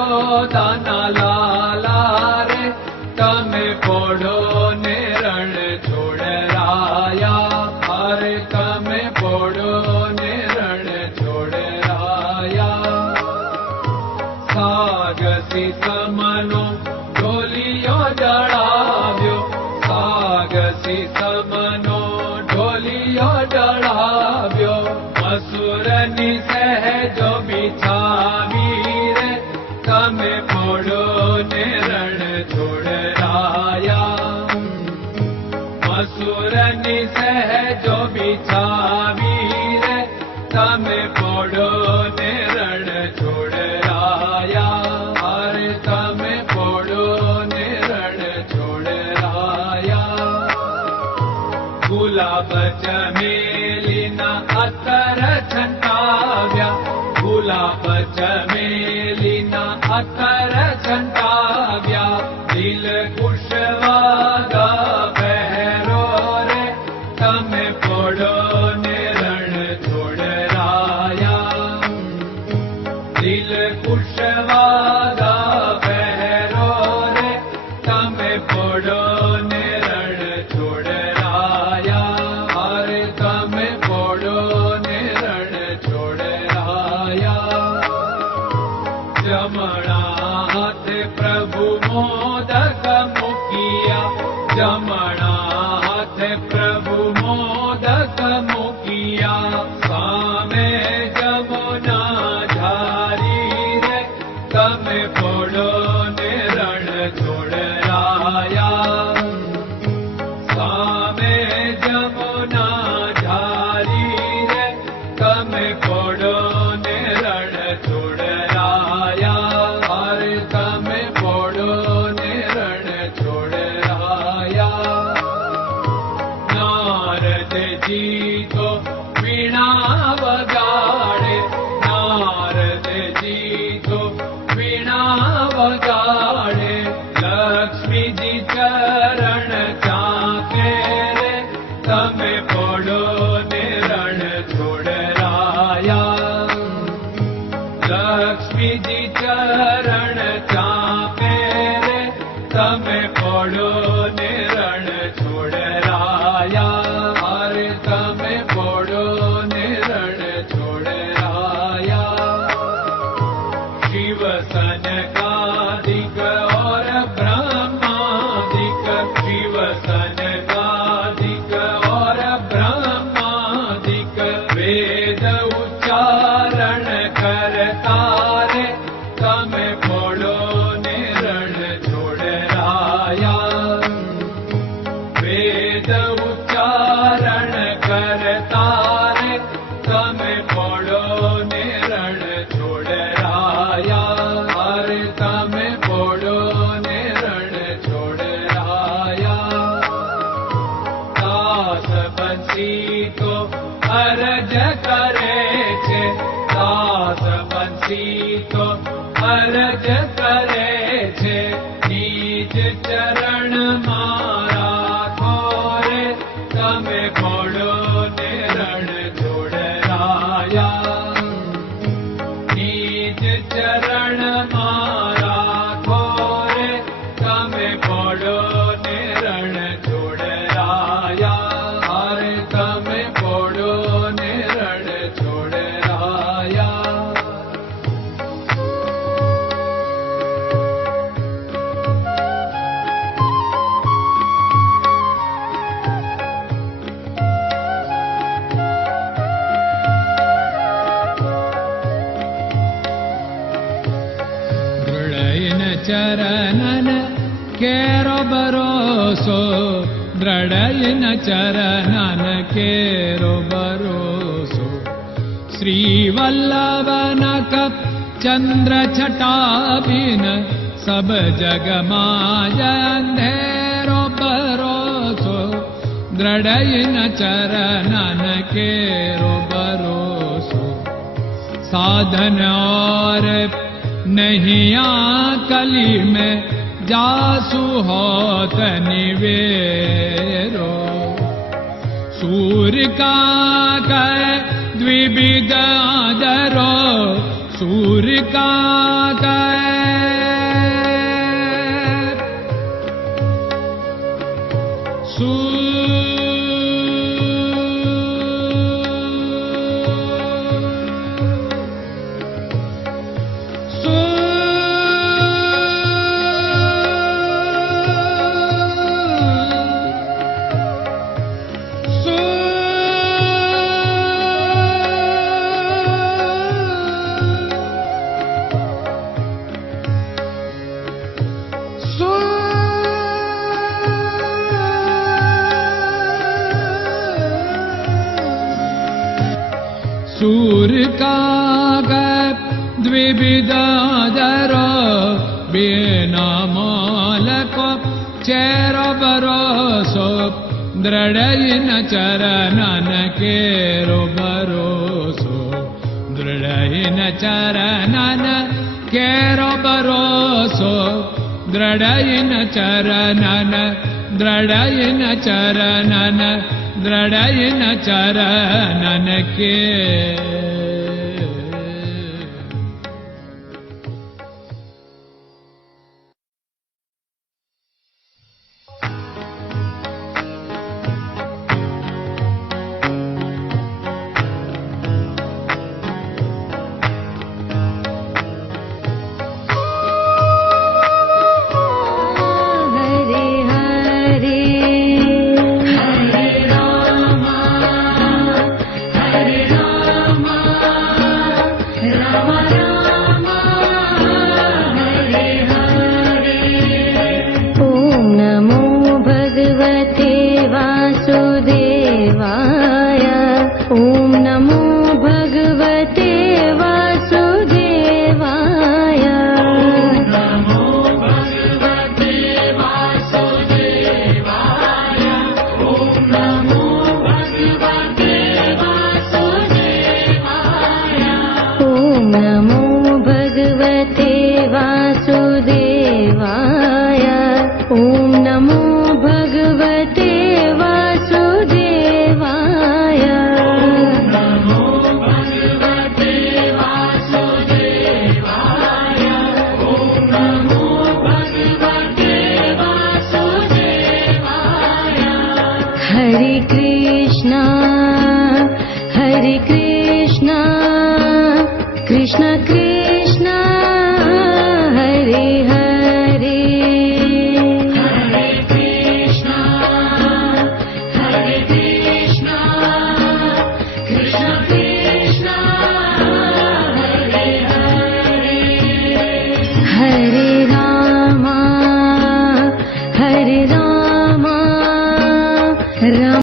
યશોદાના લાલા રે તમે પોડો ને રણ છોડરાયા. અરે તમે પોડો ને રણ છોડરાયા. સાગસી સમનો ઢોલિયો જડાવ્યો. સાગસી સમનો ઢોલિયો જડાવ્યો. મસૂરની સહેજો બિછાવી રે તમે પોડો ને રણ છોડરાયા. મસૂરની સહેજો બિછાવી રે તમે પોડો ને રણ છોડરાયા. અરે તમે પોડો ને રણ છોડરાયા. ગુલાબ ચમેલીના અત્તર છંટાવ્યા. ગુલાબ ચમેલીના અત્તર છંટાવ્યા. દિલ કુશવાગા પહેરો રે તમે પોડો ને રણ છોડરાયા. દિલ કુશવાગા પહેરો રે તમે પોડો ને રણ છોડરાયા. અરે તમે પોડો ને રણ છોડરાયા. જમણા હાથે પ્રભુ મોદક મૂકિયા. જમણા હાથે પ્રભુ મોદક મૂકિયા. સામે જમુના ઝારી રે તમે પોડો ને રણ છોડરાયા. સામે જમુના ઝારી રે તમે પોડો ને રણ છોડરાયા. અરે તમે પોડો ને રણ છોડરાયા. નારદજી તો વીણા વગાડે. નારદજી તો વીણા વગાડે. લક્ષ્મીજી ચરણ ચાકે રે તમે પોડો ને રણ છોડરાયા. લક્ષ્મીજી ચરણ ચાપે રે તમે પોડો ને રણ છોડરાયા. અરે તમે પોડો ને રણ છોડરાયા. શિવ સનકાદિક और ब्रह्मादिक. शिव सनकादिक और ब्रह्मादिक. वेद उच्चारण करता रे તમે પોડો ને રણ છોડરાયા. વેદ ઉચ્ચારણ કરતા રે તમે પોડો ને રણ છોડરાયા. અરે તમે પોડો ને રણ છોડરાયા. દાસ બંસી તો અરજ કરે છે. દાસ બંસી તો અરજ કરે છે. નીજ ચરણ મારા ખોરે તમે પોડો ને રણ છોડરાયા. નીજ ચરણ મારા ખોરે તમે પોડો ને રણ છોડરાયા. અરે તમે પોડો ને રણ છોડરાયા. દૃઢયન ચરણન કેરો ભરોસો. દૃઢયન ચરણન કેરો ભરોસો. શ્રી વલ્લભન કપ ચંદ્ર છટા બિન સબ જગમાં અંધેરો ભરોસો. દૃઢયન ચરણન કેરો ભરોસો. साधन और नहीं कली में जासु होत निवेरो। सूर्य का कह द्विविध आदरो, सूर्य का कह काग द्विविधदरो बिना मोलको चेरो भरोसो दृढ़इन चरणन केरो भरोसो दृढ़इन चरणन केरो भरोसो दृढ़इन चरणन दृढ़इन चरणन दृढ़इन चरणन के Krishna